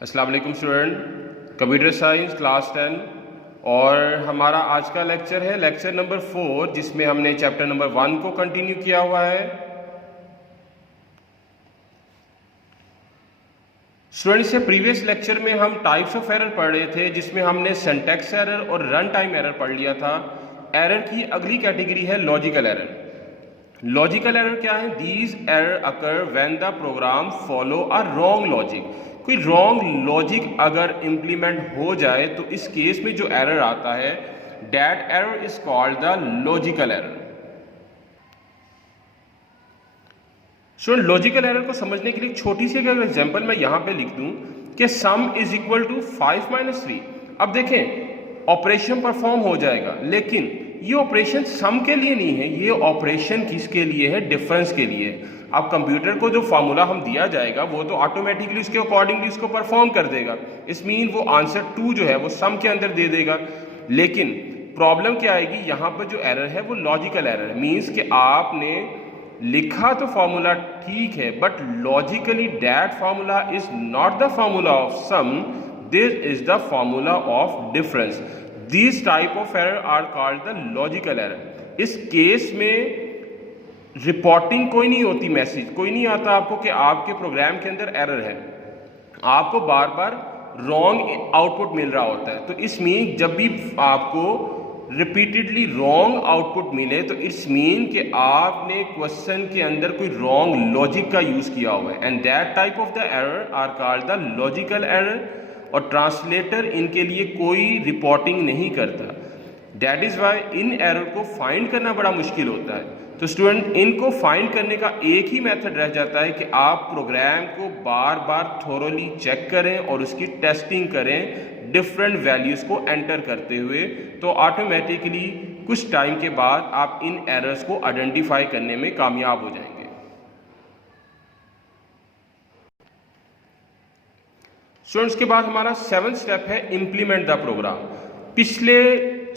अस्सलाम वालेकुम student, computer science class 10 और हमारा आज का लेक्चर है लेक्चर नंबर 4 जिसमें हमने चैप्टर नंबर 1 को कंटिन्यू किया हुआ है। स्टूडेंट से प्रीवियस लेक्चर में हम टाइप्स ऑफ एरर पढ़ रहे थे जिसमें हमने सिंटैक्स एरर और रन टाइम एरर पढ़ लिया था। एरर की अगली कैटेगरी है लॉजिकल एरर। लॉजिकल एरर क्या है? These error occur when the programme follow a wrong logic. कोई रॉन्ग लॉजिक अगर इम्प्लीमेंट हो जाए तो इस केस में जो एरर आता है that error is called the logical error. Student logical error को समझने के लिए छोटी सी अगर एग्जांपल मैं यहां पे लिख दूं कि सम इज इक्वल टू 5 - 3। अब देखें ऑपरेशन परफॉर्म हो जाएगा, लेकिन ये ऑपरेशन सम के लिए नहीं है, ये ऑपरेशन किसके लिए है? डिफरेंस के लिए। अब कंप्यूटर को जो फार्मूला हम दिया जाएगा वो तो ऑटोमेटिकली उसके अकॉर्डिंगली उसको परफॉर्म कर देगा। इस मीन वो आंसर 2 जो है वो सम के अंदर दे देगा। लेकिन प्रॉब्लम क्या आएगी यहाँ पर? जो एरर है वो लॉजिकल एरर मीन्स कि आपने लिखा तो फार्मूला ठीक है but logically that formula is not the formula of sum, this is the formula of difference. This type of error are called the logical error. इस केस में रिपोर्टिंग कोई नहीं होती, मैसेज कोई नहीं आता आपको कि आपके प्रोग्राम के अंदर एरर है, आपको बार बार रॉन्ग आउटपुट मिल रहा होता है। तो इट्स मीन जब भी आपको रिपीटेडली रॉन्ग आउटपुट मिले तो इट्स मीन कि आपने क्वेश्चन के अंदर कोई रॉन्ग लॉजिक का यूज किया हुआ है and that type of the error are called the logical error. और ट्रांसलेटर इनके लिए कोई रिपोर्टिंग नहीं करता। दैट इज वाई इन एरर को फाइंड करना बड़ा मुश्किल होता है। तो स्टूडेंट इनको फाइंड करने का एक ही मेथड रह जाता है कि आप प्रोग्राम को बार बार थोरोली चेक करें और उसकी टेस्टिंग करें डिफरेंट वैल्यूज़ को एंटर करते हुए, तो ऑटोमेटिकली कुछ टाइम के बाद आप इन एरर्स को आइडेंटिफाई करने में कामयाब हो जाएंगे। स्टूडेंट्स के बाद हमारा 7th स्टेप है इम्प्लीमेंट द प्रोग्राम। पिछले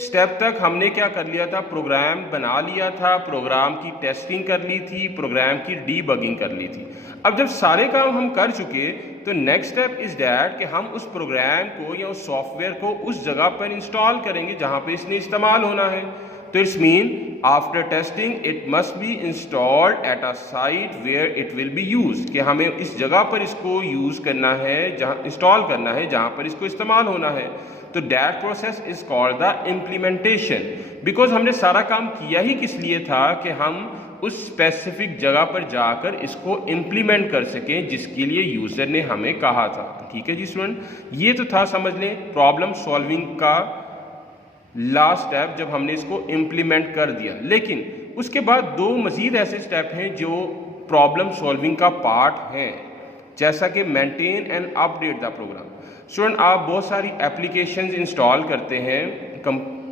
स्टेप तक हमने क्या कर लिया था? प्रोग्राम बना लिया था, प्रोग्राम की टेस्टिंग कर ली थी, प्रोग्राम की डीबगिंग कर ली थी। अब जब सारे काम हम कर चुके तो नेक्स्ट स्टेप इज दैट कि हम उस प्रोग्राम को या उस सॉफ्टवेयर को उस जगह पर इंस्टॉल करेंगे जहां पे इसने इस्तेमाल होना है। तो it's mean after testing it must be installed at a site where it will be use, कि हमें इस जगह पर इसको यूज करना है, जहां इंस्टॉल करना है जहां पर इसको इस्तेमाल होना है। तो that process is called the implementation. Because हमने सारा काम किया ही किस लिए था कि हम उस स्पेसिफिक जगह पर जाकर इसको इम्प्लीमेंट कर सकें जिसके लिए यूजर ने हमें कहा था। ठीक है जी स्टूडेंट, ये तो था समझ लें प्रॉब्लम सॉल्विंग का लास्ट स्टेप जब हमने इसको इम्प्लीमेंट कर दिया। लेकिन उसके बाद 2 मजीद ऐसे स्टेप हैं जो प्रॉब्लम सॉल्विंग का पार्ट हैं, जैसा कि maintain and update the program. Student आप बहुत सारी एप्लीकेशंस इंस्टॉल करते हैं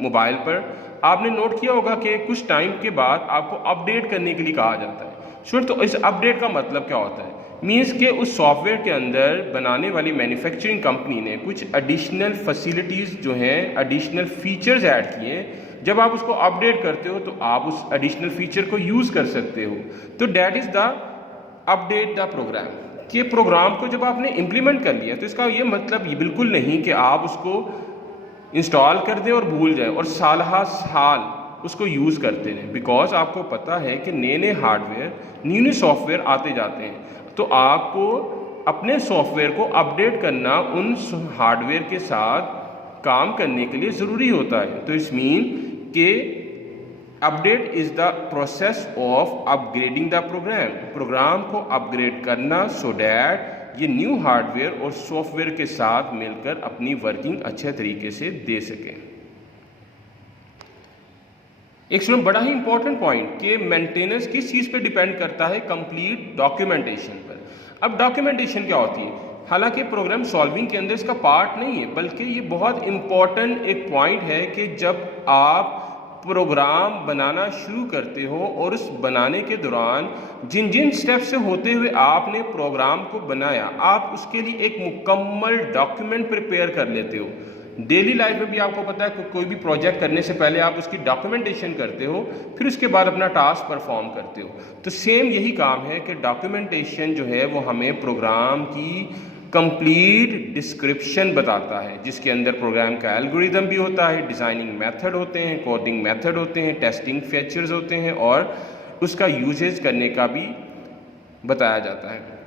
मोबाइल पर, आपने नोट किया होगा कि कुछ टाइम के बाद आपको अपडेट करने के लिए कहा जाता है। स्टूडेंट तो इस अपडेट का मतलब क्या होता है? मीन्स के उस सॉफ्टवेयर के अंदर बनाने वाली मैन्युफैक्चरिंग कंपनी ने कुछ एडिशनल फैसिलिटीज़ जो हैं, एडिशनल फीचर्स ऐड किए हैं। जब आप उसको अपडेट करते हो तो आप उस एडिशनल फीचर को यूज़ कर सकते हो। तो that is the update the program. कि प्रोग्राम को जब आपने इम्प्लीमेंट कर लिया तो इसका ये मतलब ये बिल्कुल नहीं कि आप उसको इंस्टॉल कर दें और भूल जाएं और साल उसको यूज़ करते रहें। बिकॉज आपको पता है कि नए नए हार्डवेयर, न्यू सॉफ्टवेयर आते जाते हैं, तो आपको अपने सॉफ्टवेयर को अपडेट करना उन हार्डवेयर के साथ काम करने के लिए ज़रूरी होता है। तो इस मीन के update is the process of upgrading the program को अपग्रेड करना सो डैट ये न्यू हार्डवेयर और सॉफ्टवेयर के साथ मिलकर अपनी वर्किंग अच्छे तरीके से दे सकें। एक स्टूडेंट बड़ा ही इंपॉर्टेंट पॉइंट कि मेंटेनेंस किस चीज़ पे डिपेंड करता है? कंप्लीट डॉक्यूमेंटेशन पर। अब डॉक्यूमेंटेशन क्या होती है? हालांकि प्रोग्राम सॉल्विंग के अंदर इसका पार्ट नहीं है, बल्कि ये बहुत इंपॉर्टेंट एक पॉइंट है कि जब आप प्रोग्राम बनाना शुरू करते हो और उस बनाने के दौरान जिन जिन स्टेप से होते हुए आपने प्रोग्राम को बनाया, आप उसके लिए एक मुकम्मल डॉक्यूमेंट प्रिपेयर कर लेते हो। डेली लाइफ में भी आपको पता है कोई भी प्रोजेक्ट करने से पहले आप उसकी डॉक्यूमेंटेशन करते हो, फिर उसके बाद अपना टास्क परफॉर्म करते हो। तो सेम यही काम है कि डॉक्यूमेंटेशन जो है वो हमें प्रोग्राम की कंप्लीट डिस्क्रिप्शन बताता है, जिसके अंदर प्रोग्राम का एल्गोरिदम भी होता है, डिज़ाइनिंग मेथड होते हैं, कोडिंग मेथड होते हैं, टेस्टिंग फीचर्स होते हैं और उसका यूजेज करने का भी बताया जाता है।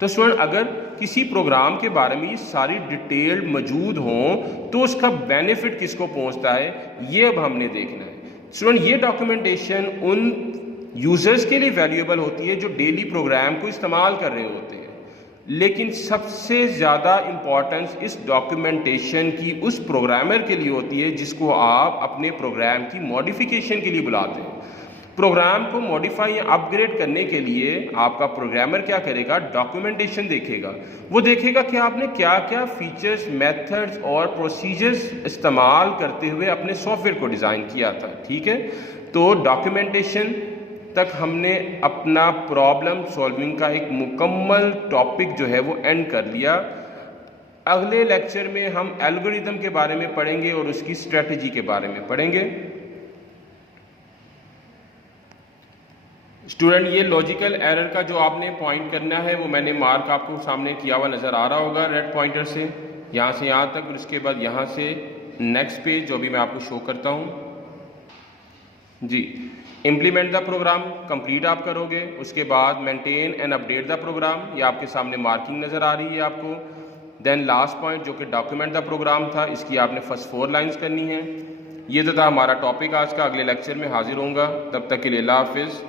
तो स्टूडेंट अगर किसी प्रोग्राम के बारे में ये सारी डिटेल मौजूद हों तो उसका बेनिफिट किसको पहुंचता है, ये अब हमने देखना है। स्टूडेंट ये डॉक्यूमेंटेशन उन यूज़र्स के लिए वैल्यूएबल होती है जो डेली प्रोग्राम को इस्तेमाल कर रहे होते हैं, लेकिन सबसे ज़्यादा इम्पॉर्टेंस इस डॉक्यूमेंटेशन की उस प्रोग्रामर के लिए होती है जिसको आप अपने प्रोग्राम की मॉडिफिकेशन के लिए बुलाते हैं। प्रोग्राम को मॉडिफाई या अपग्रेड करने के लिए आपका प्रोग्रामर क्या करेगा, डॉक्यूमेंटेशन देखेगा। वो देखेगा कि आपने क्या क्या फीचर्स, मेथड्स और प्रोसीजर्स इस्तेमाल करते हुए अपने सॉफ्टवेयर को डिज़ाइन किया था। ठीक है, तो डॉक्यूमेंटेशन तक हमने अपना प्रॉब्लम सॉल्विंग का एक मुकम्मल टॉपिक जो है वो एंड कर लिया। अगले लेक्चर में हम एल्गोरिदम के बारे में पढ़ेंगे और उसकी स्ट्रेटजी के बारे में पढ़ेंगे। स्टूडेंट ये लॉजिकल एरर का जो आपने पॉइंट करना है वो मैंने मार्क आपको सामने किया हुआ नज़र आ रहा होगा रेड पॉइंटर से यहाँ तक, और उसके बाद यहाँ से नेक्स्ट पेज जो भी मैं आपको शो करता हूँ जी। इम्प्लीमेंट द प्रोग्राम कंप्लीट आप करोगे, उसके बाद maintain and update the program, ये आपके सामने मार्किंग नज़र आ रही है आपको। देन लास्ट पॉइंट जो कि डॉक्यूमेंट द प्रोग्राम था, इसकी आपने फर्स्ट 4 लाइन्स करनी है। ये तो था हमारा टॉपिक आज का। अगले लेक्चर में हाजिर होऊंगा, तब तक के लिए अल्लाह हाफिज़।